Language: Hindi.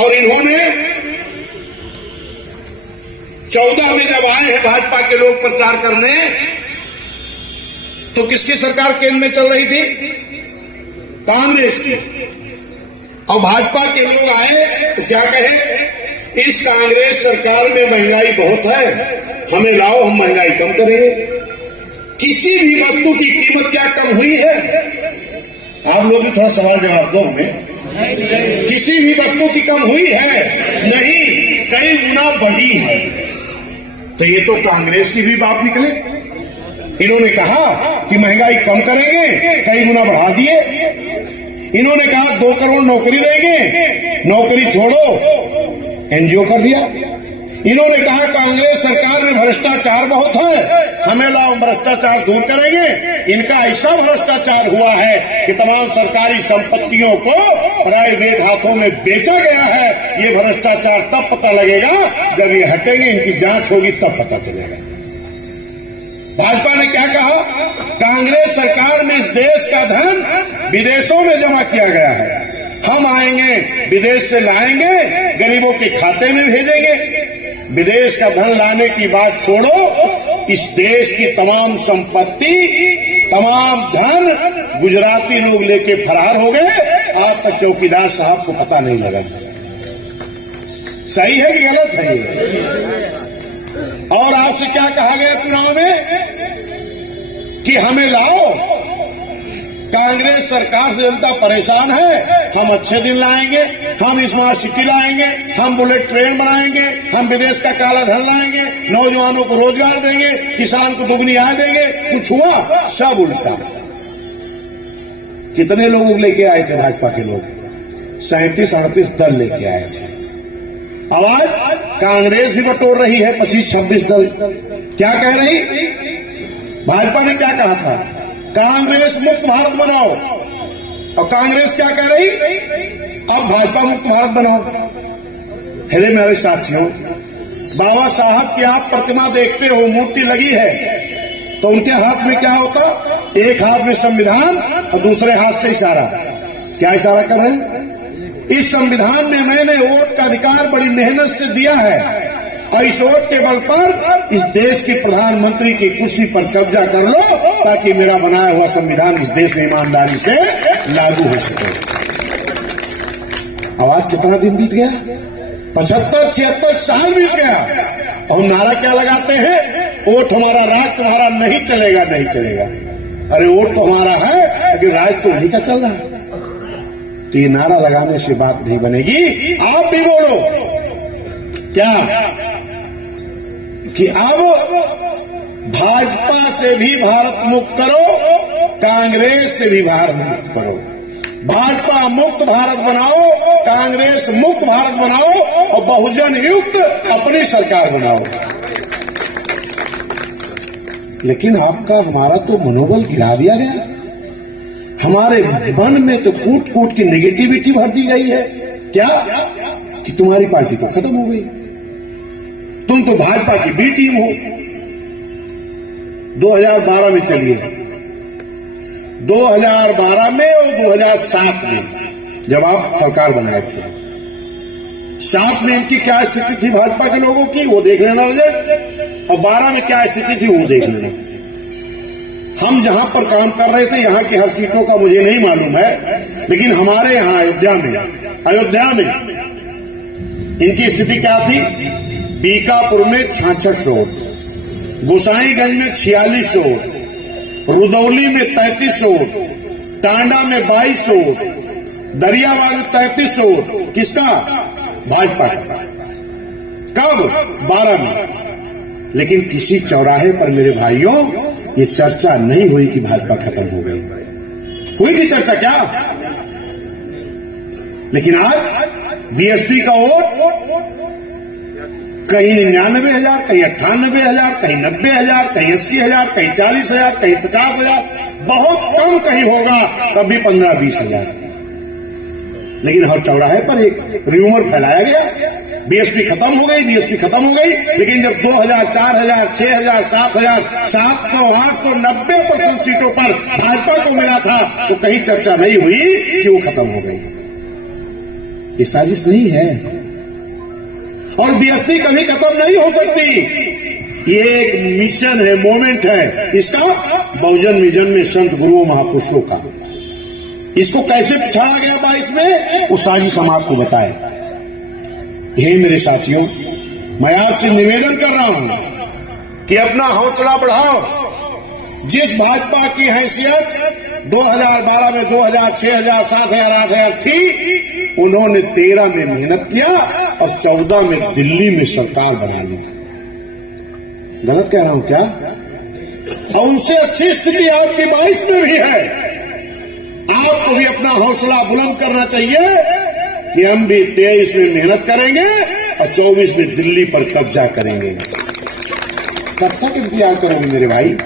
और इन्होंने 14 में जब आए हैं भाजपा के लोग प्रचार करने, तो किसकी सरकार केंद्र में चल रही थी? कांग्रेस की। और भाजपा के लोग आए तो क्या कहे? इस कांग्रेस सरकार में महंगाई बहुत है, हमें लाओ, हम महंगाई कम करेंगे। किसी भी वस्तु की कीमत क्या कम हुई है? आप लोग भी थोड़ा सवाल जवाब दो हमें। किसी भी वस्तु की कम हुई है? नहीं, कई गुना बढ़ी है। तो ये तो कांग्रेस की भी बात निकले। इन्होंने कहा कि महंगाई कम करेंगे, कई गुना बढ़ा दिए। इन्होंने कहा 2 करोड़ नौकरी देंगे, नौकरी छोड़ो, एनजीओ कर दिया। इन्होंने कहा कांग्रेस सरकार में भ्रष्टाचार बहुत है, हमें लाओ, भ्रष्टाचार दूर करेंगे। इनका ऐसा भ्रष्टाचार हुआ है कि तमाम सरकारी संपत्तियों को प्राइवेट हाथों में बेचा गया है। ये भ्रष्टाचार तब पता लगेगा जब ये हटेंगे, इनकी जांच होगी, तब पता चलेगा। भाजपा ने क्या कहा? कांग्रेस सरकार में इस देश का धन विदेशों में जमा किया गया है, हम आएंगे, विदेश से लाएंगे, गरीबों के खाते में भेजेंगे। विदेश का धन लाने की बात छोड़ो, इस देश की तमाम संपत्ति, तमाम धन गुजराती लोग लेके फरार हो गए। आज तक चौकीदार साहब को पता नहीं लगा। सही है कि गलत है ये? और आपसे क्या कहा गया चुनाव में कि हमें लाओ, कांग्रेस सरकार से जनता परेशान है, हम अच्छे दिन लाएंगे, हम स्मार्ट सिटी लाएंगे, हम बुलेट ट्रेन बनाएंगे, हम विदेश का काला धन लाएंगे, नौजवानों को रोजगार देंगे, किसान को दुगनी आय देंगे। कुछ हुआ? सब उल्टा। कितने लोग लेके आए थे भाजपा के लोग? 37-38 दल लेके आए थे। अब आज कांग्रेस भी बटोर रही है 25-26 दल। क्या कह रही? भाजपा ने क्या कहा था? कांग्रेस मुक्त भारत बनाओ। और कांग्रेस क्या कह रही? अब भाजपा मुक्त भारत बनाओ। हेरे मेरे साथियों, बाबा साहब की आप प्रतिमा देखते हो, मूर्ति लगी है, तो उनके हाथ में क्या होता? एक हाथ में संविधान और दूसरे हाथ से इशारा। क्या इशारा कर रहे हैं? इस संविधान में मैंने वोट का अधिकार बड़ी मेहनत से दिया है, और इस वोट के बल पर इस देश के प्रधानमंत्री की कुर्सी पर कब्जा कर लो, ताकि मेरा बनाया हुआ संविधान इस देश में ईमानदारी से लागू हो सके। आवाज कितना दिन बीत गया? 75-76 साल बीत गया, और नारा क्या लगाते हैं? वोट हमारा, राज तुम्हारा, नहीं चलेगा, नहीं चलेगा। अरे वोट तो हमारा है, लेकिन राज तो उन्हीं का चल रहा है। तो ये नारा लगाने से बात नहीं बनेगी। आप भी बोलो क्या कि अब भाजपा से भी भारत मुक्त करो, कांग्रेस से भी भारत मुक्त करो। भाजपा मुक्त भारत बनाओ, कांग्रेस मुक्त भारत बनाओ, और बहुजन युक्त अपनी सरकार बनाओ। लेकिन आपका, हमारा तो मनोबल गिरा दिया गया। हमारे मन में तो कूट कूट की नेगेटिविटी भर दी गई है। क्या कि तुम्हारी पार्टी तो खत्म हो गई, तुम तो भाजपा की बी टीम हो। 2012 में चलिए, 2012 में और 2007 में जब आप सरकार बनाए थे, 7 में इनकी क्या स्थिति थी भाजपा के लोगों की, वो देख लेना रिजल्ट, और 12 में क्या स्थिति थी वो देख लेना। हम जहां पर काम कर रहे थे, यहां की हर सीटों का मुझे नहीं मालूम है, लेकिन हमारे यहां अयोध्या में इनकी स्थिति क्या थी? बीकापुर में 66 वोट, गोसाईगंज में 46 वोट, रुदौली में 33 वोट, टांडा में 22 वोट, दरियाबाग में 33 वोट। किसका? भाजपा का। कब? 12 में। लेकिन किसी चौराहे पर मेरे भाइयों ये चर्चा नहीं हुई कि भाजपा खत्म हो गई। हुई थी चर्चा क्या? लेकिन आज बीएसपी का वोट कहीं 99,000, कहीं 98,000, कहीं 90,000, कहीं 80,000, कहीं 40,000, कहीं 50,000, बहुत कम कहीं होगा तब भी 15-20,000। लेकिन हर चौराहे पर एक रूमर फैलाया गया, बीएसपी खत्म हो गई, बीएसपी खत्म हो गई। लेकिन जब 2,000, 4,000, 6,000, 7,000, 700, 800, 90% सीटों पर भाजपा को मिला था, तो कहीं चर्चा नहीं हुई कि वो खत्म हो गई। ये साजिश नहीं है और बीएसपी कभी खत्म नहीं हो सकती। ये एक मिशन है, मोमेंट है इसका, बहुजन विजन में संत गुरुओं महापुरुषों का। इसको कैसे पिछाड़ा गया 22 में, वो साजिश हम आपको बताए। यही मेरे साथियों, मैं आपसे निवेदन कर रहा हूं कि अपना हौसला बढ़ाओ। जिस भाजपा की हैसियत 2012 में 2000, 6000, 7000, 8000 थी, उन्होंने 13 में मेहनत किया और 14 में दिल्ली में सरकार बना ली। गलत कह रहा हूं क्या? और उनसे अच्छी स्थिति आपकी 22 में भी है। आपको भी अपना हौसला बुलंद करना चाहिए कि हम भी 23 में मेहनत करेंगे और 24 में दिल्ली पर कब्जा करेंगे। कब तक इंतजार करोगे मेरे भाई?